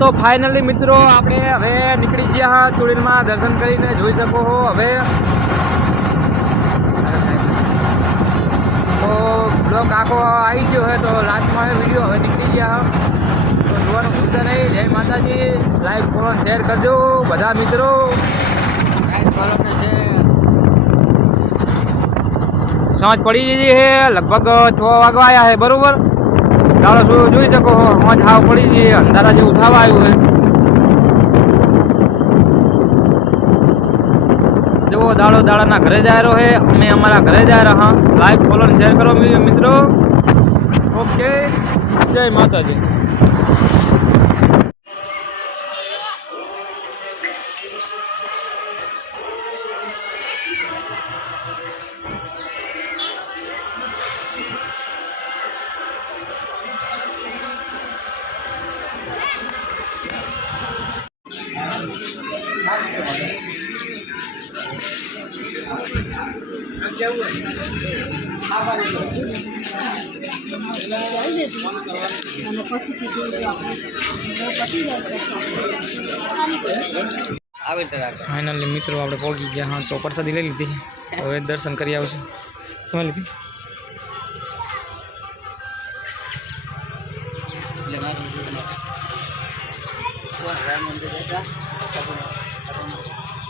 तो फाइनली मित्रों आपणे हवे निकली गया हाँ चूड़ील में दर्शन करीने जोई शको हो। हवे तो ब्लॉग आखो आई गयो है तो लास्ट में वीडियो हवे निकली गया हाँ तो जोवानुं भूलता नहीं। जय माताजी। लाइक फॉलो शेर करजो बधा मित्रों। लाइक फॉलो ने शेर सांज पड़ी गई है लगभग 6 वागवा आया है बरोबर। दाड़ो જોઈ શકો છો મોજ હાવ પડી ગઈ અંધારા જેવું થવા આવ્યું છે। જો દાડો દાડાના ઘરે જાય રહ્યો છે અમે અમારા ઘરે જાય રહ્યા। લાઈક ફોલો શેર કરો મિત્રો। ઓકે જય માતાજી। फाइनली मित्रों આપણે પહોંચી ગયા હા। તો પ્રસાદી લઈ લીધી હવે દર્શન કરી આવશું। તમે લીધી?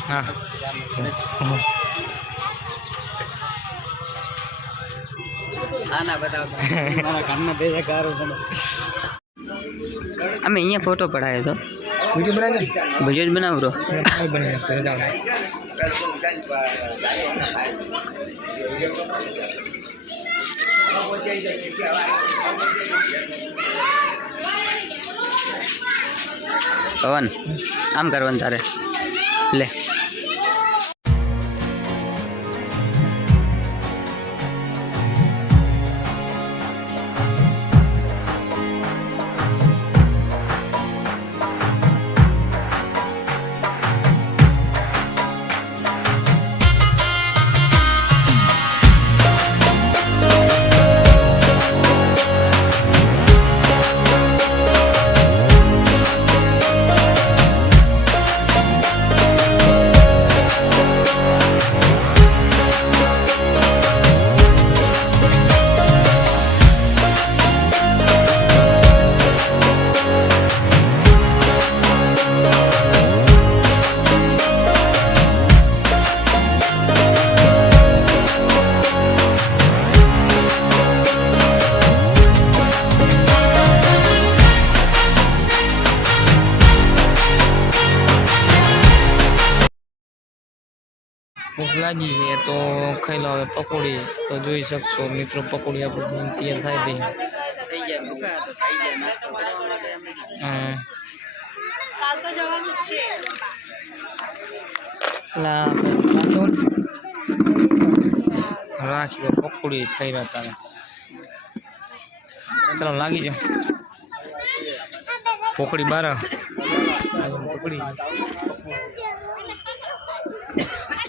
हाँ आना बताओ हमें यहाँ फोटो पढ़ाए तो वीडियो बनाओ ब्रो पवन आम करवन तारे ले भूख लगी है तो खाई लो। पकोड़ी तो જોઈ શકશો મિત્રો पकोड़ी आप तैयार થાય ગઈ। કાલ તો જવાનું જ છે લા રાખી દો पकोड़ी થઈ રહ્યા તારે। चलो લાગી જાઓ पकोड़ी 12 पकोड़ी